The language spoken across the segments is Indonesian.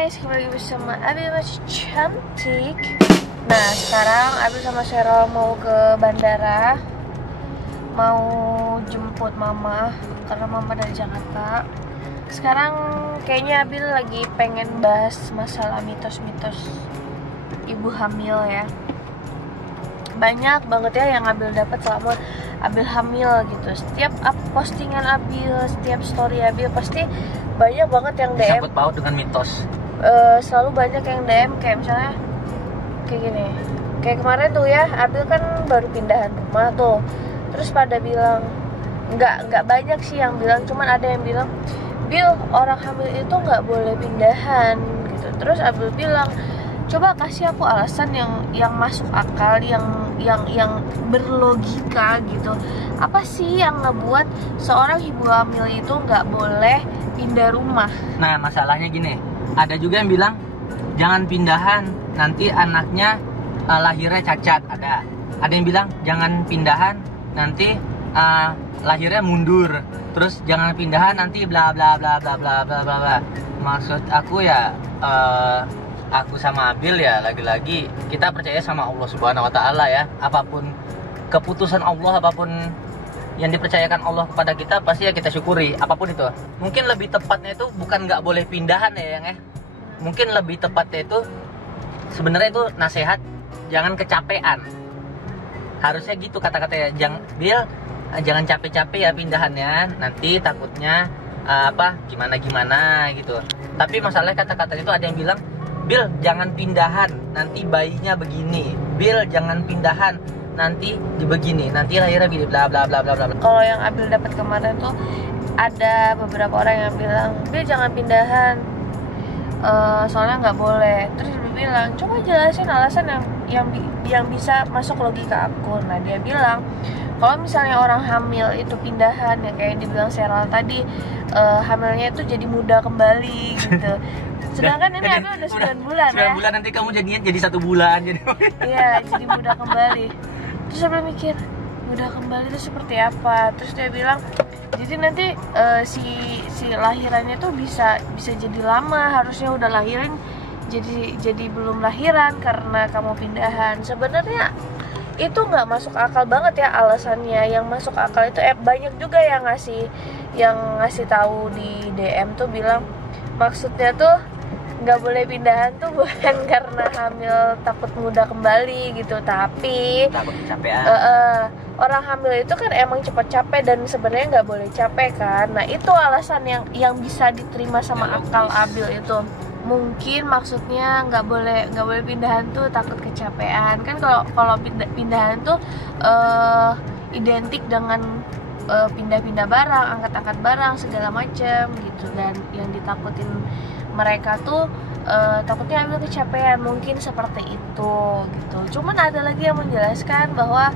guys, kembali bersama Abi masih cantik. Nah sekarang Abi sama Cheryl mau ke bandara, mau jemput mama karena mama dari Jakarta. Sekarang kayaknya Abi lagi pengen bahas masalah mitos-mitos ibu hamil ya. Banyak banget ya yang Abil dapat selama Abil hamil gitu. Setiap postingan Abil, setiap story Abil pasti banyak banget yang DM. Sangkut paut dengan mitos. Selalu banyak yang DM kayak misalnya kayak gini. Kayak kemarin tuh ya, Abil kan baru pindahan rumah tuh. Terus pada bilang nggak banyak sih yang bilang, cuman ada yang bilang, Bil, orang hamil itu nggak boleh pindahan gitu. Terus Abil bilang, coba kasih aku alasan yang masuk akal, yang berlogika gitu. Apa sih yang ngebuat seorang ibu hamil itu nggak boleh pindah rumah? Nah masalahnya gini, ada juga yang bilang jangan pindahan, nanti anaknya lahirnya cacat. Ada yang bilang jangan pindahan, nanti lahirnya mundur. Terus jangan pindahan, nanti bla bla bla bla bla bla bla bla. Maksud aku ya, aku sama Abil ya lagi-lagi kita percaya sama Allah Subhanahu Wa Taala ya. Apapun keputusan Allah, apapun yang dipercayakan Allah kepada kita, pasti ya kita syukuri apapun itu. Mungkin lebih tepatnya itu bukan nggak boleh pindahan ya yang mungkin lebih tepatnya itu sebenarnya itu nasihat jangan kecapean. Harusnya gitu kata-katanya, jangan capek-capek ya pindahannya, nanti takutnya gimana gitu. Tapi masalahnya kata-kata itu ada yang bilang, Bil jangan pindahan, nanti bayinya begini. Bil jangan pindahan, nanti begini, nanti lahirnya begini, bla bla bla bla bla. Kalau yang Abil dapat kemarin tuh ada beberapa orang yang bilang, Bil jangan pindahan, soalnya nggak boleh. Terus dia bilang, coba jelasin alasan yang bisa masuk logika aku. Nah dia bilang, kalau misalnya orang hamil itu pindahan ya kayak yang dibilang Cheryl tadi, hamilnya itu jadi muda kembali gitu. Sedangkan ini Abil udah 9 bulan ya. 9 bulan nanti kamu jadinya jadi 1 bulan jadi. Iya, jadi muda kembali. Terus Abil mikir, muda kembali itu seperti apa? Terus dia bilang, jadi nanti si lahirannya tuh bisa jadi lama, harusnya udah lahirin jadi belum lahiran karena kamu pindahan. Sebenarnya itu nggak masuk akal banget ya alasannya. Yang masuk akal itu banyak juga yang ngasih tahu di DM tuh bilang maksudnya tuh nggak boleh pindahan tuh bukan karena hamil takut muda kembali gitu, tapi takut kecapean. Orang hamil itu kan emang cepat capek dan sebenarnya nggak boleh capek kan. Nah itu alasan yang bisa diterima sama ya, akal Abil itu. Mungkin maksudnya nggak boleh pindahan tuh takut kecapean kan. Kalau pindahan tuh identik dengan pindah-pindah barang, angkat-angkat barang segala macam gitu. Dan yang ditakutin mereka tuh takutnya Abil kecapean, mungkin seperti itu gitu. Cuman ada lagi yang menjelaskan bahwa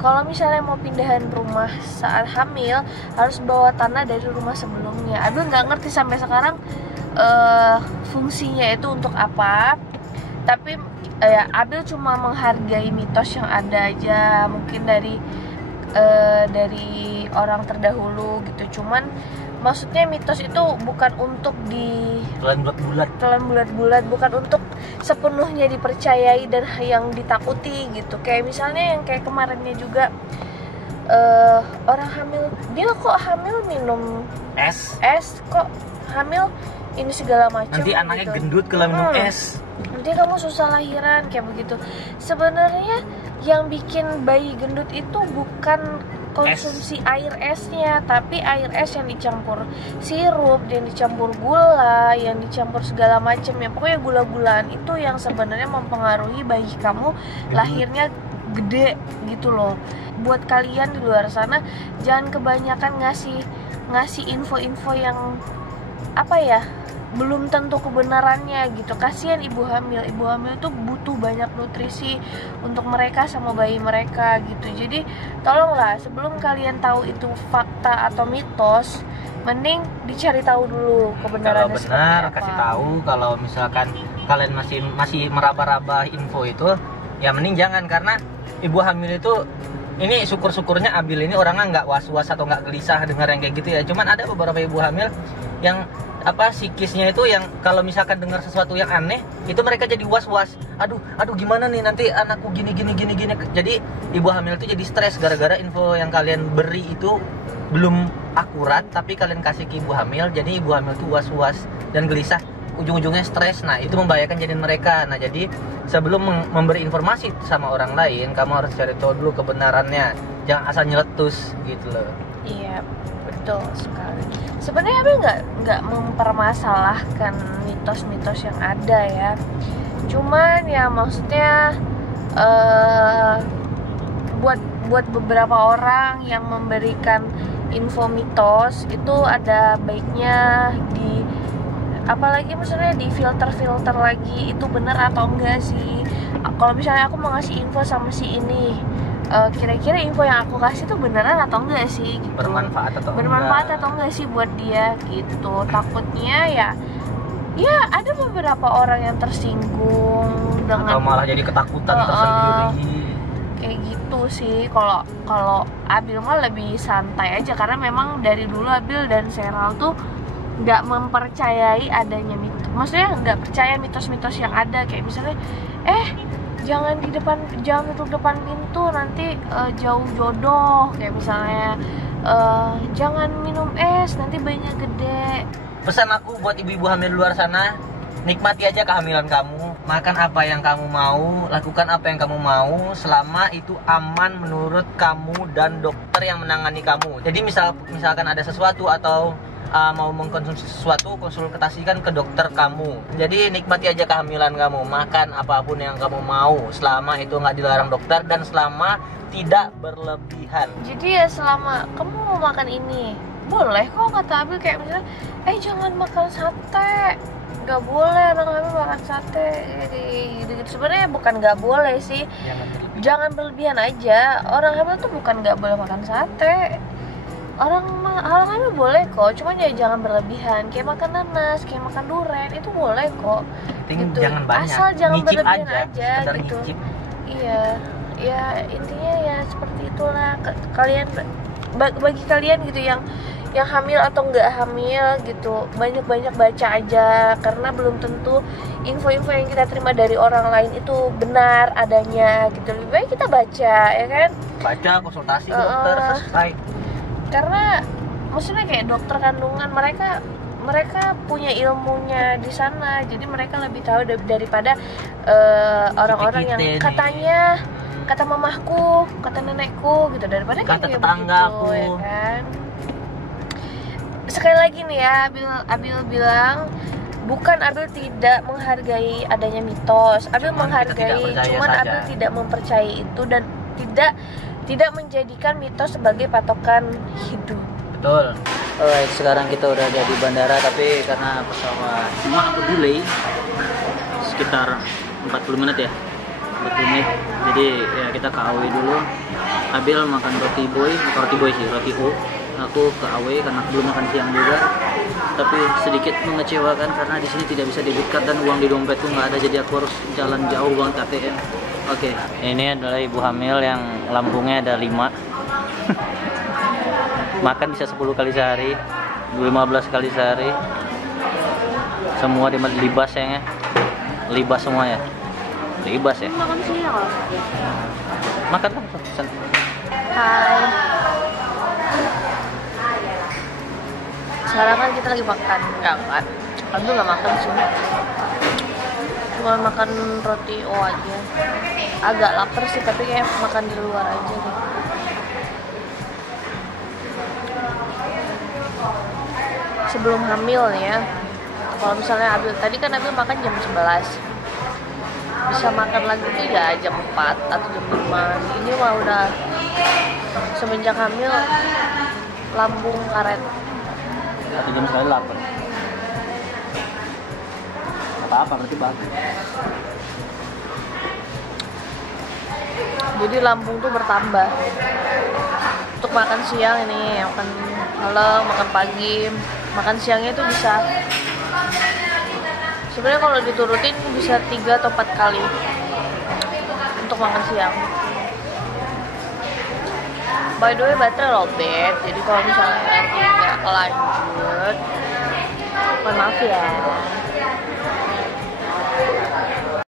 kalau misalnya mau pindahan rumah saat hamil harus bawa tanah dari rumah sebelumnya. Abil nggak ngerti sampai sekarang fungsinya itu untuk apa, tapi Abil cuma menghargai mitos yang ada aja, mungkin dari orang terdahulu gitu. Cuman maksudnya mitos itu bukan untuk telan bulat-bulat, bukan untuk sepenuhnya dipercayai dan yang ditakuti gitu. Kayak misalnya yang kayak kemarinnya juga orang hamil, dia kok hamil minum es kok hamil ini segala macam. Nanti anaknya gitu. Gendut kalau minum es. Nanti kamu susah lahiran kayak begitu. Sebenarnya yang bikin bayi gendut itu bukan konsumsi air esnya, tapi air es yang dicampur sirup, yang dicampur gula, yang dicampur segala macam ya. Pokoknya gula-gulaan itu yang sebenarnya mempengaruhi bayi kamu lahirnya gede gitu loh. Buat kalian di luar sana jangan kebanyakan ngasih info-info yang belum tentu kebenarannya gitu. Kasihan ibu hamil itu butuh banyak nutrisi untuk mereka sama bayi mereka gitu. Jadi tolonglah sebelum kalian tahu itu fakta atau mitos, mending dicari tahu dulu kebenarannya. Kalau benar kasih tahu, kalau misalkan kalian masih meraba-raba info itu ya mending jangan. Karena ibu hamil itu, ini syukur-syukurnya Abil ini orangnya nggak was-was atau nggak gelisah dengar yang kayak gitu ya. Cuman ada beberapa ibu hamil yang psikisnya itu yang kalau misalkan dengar sesuatu yang aneh itu mereka jadi was-was. Aduh gimana nih nanti anakku gini. Jadi ibu hamil itu jadi stres gara-gara info yang kalian beri itu belum akurat, tapi kalian kasih ke ibu hamil, jadi ibu hamil itu was-was dan gelisah, ujung-ujungnya stres. Nah itu membahayakan janin mereka. Nah jadi sebelum memberi informasi sama orang lain, kamu harus cari tahu dulu kebenarannya, jangan asal nyeletus gitu loh. Iya, betul sekali. Sebenarnya Abil nggak mempermasalahkan mitos-mitos yang ada ya. Cuman ya maksudnya buat beberapa orang yang memberikan info mitos itu ada baiknya apalagi maksudnya di filter lagi itu benar atau enggak sih. Kalau misalnya aku mau ngasih info sama si ini, kira-kira info yang aku kasih tuh beneran atau enggak sih gitu. Bermanfaat atau enggak sih buat dia gitu. Takutnya ya ada beberapa orang yang tersinggung dengan, atau malah jadi ketakutan tersendiri. Kayak gitu sih. Kalau Abil mah lebih santai aja karena memang dari dulu Abil dan Seral tuh nggak mempercayai adanya mitos. Maksudnya nggak percaya mitos-mitos yang ada, kayak misalnya jangan tutup depan pintu nanti jauh jodoh, kayak misalnya jangan minum es nanti bayinya gede. Pesan aku buat ibu-ibu hamil di luar sana, nikmati aja kehamilan kamu, makan apa yang kamu mau, lakukan apa yang kamu mau, selama itu aman menurut kamu dan dokter yang menangani kamu. Jadi misalkan ada sesuatu atau mau mengkonsumsi sesuatu, konsultasikan ke dokter kamu. Jadi nikmati aja kehamilan kamu, makan apapun yang kamu mau, selama itu nggak dilarang dokter dan selama tidak berlebihan. Jadi ya selama kamu mau makan ini, boleh kok kata Abil, kayak misalnya jangan makan sate, nggak boleh anak hamil makan sate gitu. Sebenarnya bukan nggak boleh sih, jangan berlebihan aja. Orang hamil tuh bukan nggak boleh makan sate, orang hamil boleh kok, cuman ya jangan berlebihan. Kayak makan nanas, kayak makan durian itu boleh kok gitu. Jangan banyak, asal jangan nyicip berlebihan aja gitu. nyicip. Iya ya, intinya ya seperti itulah. Kalian bagi kalian gitu yang hamil atau nggak hamil gitu, banyak baca aja, karena belum tentu info-info yang kita terima dari orang lain itu benar adanya gitu. Lebih baik kita baca, ya kan, baca, konsultasi dokter, selesai. Karena maksudnya kayak dokter kandungan, mereka punya ilmunya di sana, jadi mereka lebih tahu daripada orang-orang yang katanya kata mamahku, kata nenekku gitu, daripada kata kayak tetanggaku, begitu, ya kan. Sekali lagi nih ya, Abil bilang bukan Abil tidak menghargai adanya mitos. Abil menghargai, cuman saja. Abil tidak mempercayai itu dan tidak menjadikan mitos sebagai patokan hidup. Betul. Alright, sekarang kita udah ada di bandara, tapi karena pesawat aku delay sekitar 40 menit ya. 40 menit. Jadi ya kita ke AW dulu. Abil makan roti boy sih, roti O. Aku ke AW karena belum makan siang juga, tapi sedikit mengecewakan karena di sini tidak bisa debit card dan uang di dompetku nggak ada, jadi aku harus jalan jauh banget ATM. Oke, ini adalah ibu hamil yang lambungnya ada 5. Makan bisa 10 kali sehari, 15 kali sehari. Semua libas ya, libas semua ya, libas ya. Makan siang loh. Makan langsung. Hai. Sekarang kan kita lagi makan, enggak, Aduh nggak makan sih, cuma makan roti O aja. Agak lapar sih, tapi kayak makan di luar aja deh. Sebelum hamil ya, kalau misalnya tadi kan Abil makan jam 11, bisa makan lagi tuh ya jam 4 atau jam 5. Ini mah udah semenjak hamil lambung karet. 1 jam sekali lapar. Apa-apa berarti bagus. Jadi lambung tuh bertambah. Untuk makan siang ini, makan malam, makan pagi, makan siangnya tuh bisa. Sebenarnya kalau diturutin bisa 3 atau 4 kali untuk makan siang. By the way, baterai lowbat, jadi kalau misalnya nanti nggak lanjut Mohon maaf ya.